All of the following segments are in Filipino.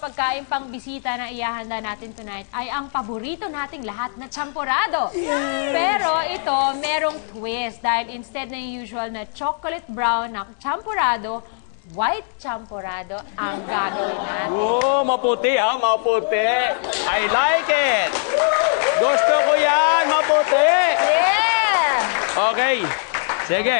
Pagkain pang bisita na ihahanda natin tonight ay ang paborito nating lahat na champorado. Pero ito, merong twist dahil instead na yung usual na chocolate brown na champorado, white champorado ang gagawin natin. Oh, maputi ha, maputi. I like it. Gusto ko yan, maputi. Yeah! Okay, sige.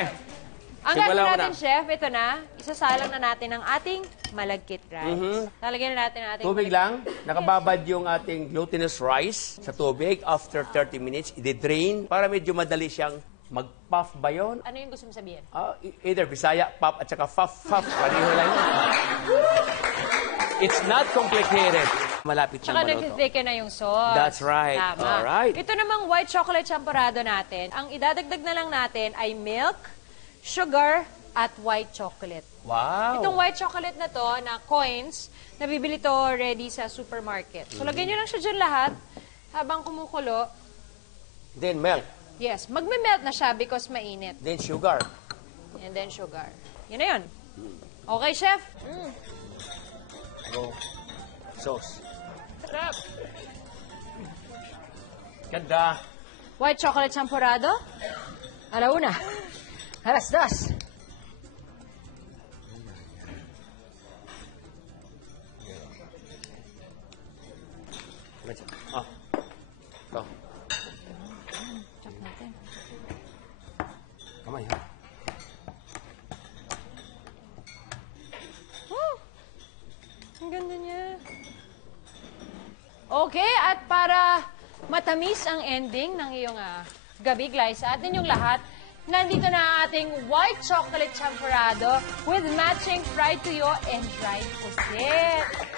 Ang Simulan gagawin ko natin, na. Chef, ito na. Isasalang na natin ang ating malagkit rice. Lalagyan na natin ang ating Tubig lang, nakababad yung ating glutinous rice sa tubig. After 30 minutes, i-drain para medyo madali siyang mag-puff ba yun? Ano yung gusto mo sabihin? Either Bisaya, puff, at saka puff. Pariho lang yun. It's not complicated. Malapit Tsaka siyang maluto. nag-thicken na yung sauce. That's right. Tama. Alright. Ito namang white chocolate champorado natin, ang idadagdag na lang natin ay milk, sugar, at white chocolate. Wow. Itong white chocolate na to, na coins, nabibili to ready sa supermarket. So, lagyan nyo lang siya dyan lahat habang kumukulo. Then milk. Yes, magme-melt na siya because mainit. Then sugar. And then sugar. Yun na yun. Okay, Chef? Go. Sauce. Sarap. Ganda. White chocolate champorado. Alauna. Alas dos. Ito. Chop natin. Kamay ha. Ang ganda niya. Okay, at para matamis ang ending ng iyong gabi, Glyza, at ninyong lahat, nandito na ang ating white chocolate champorado with matching fried tuyo and dried pusit.